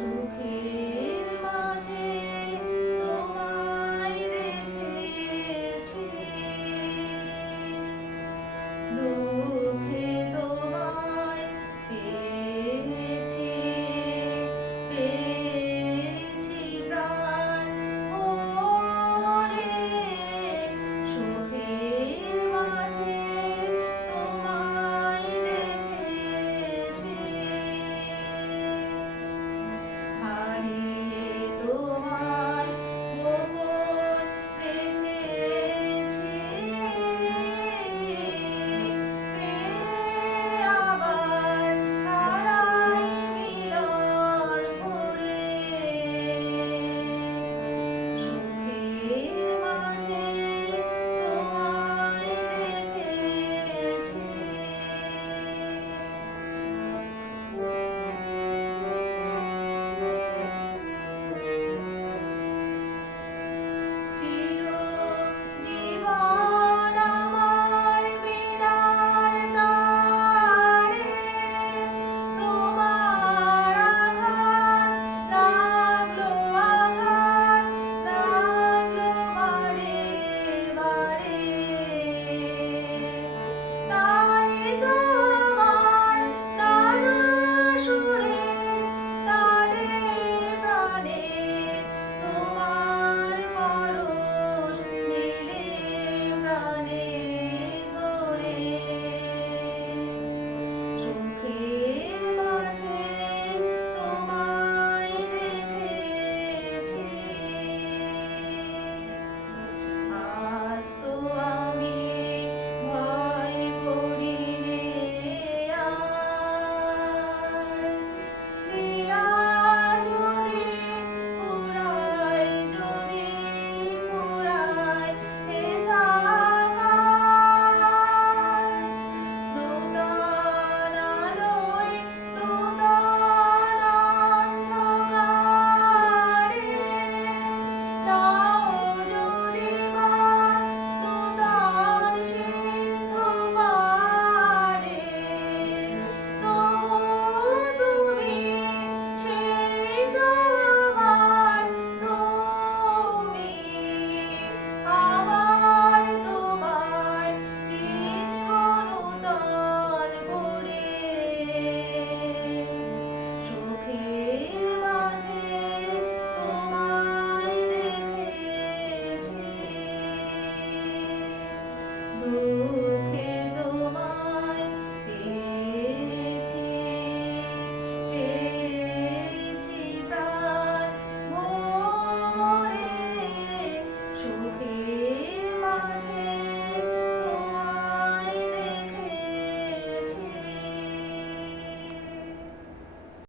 Okay.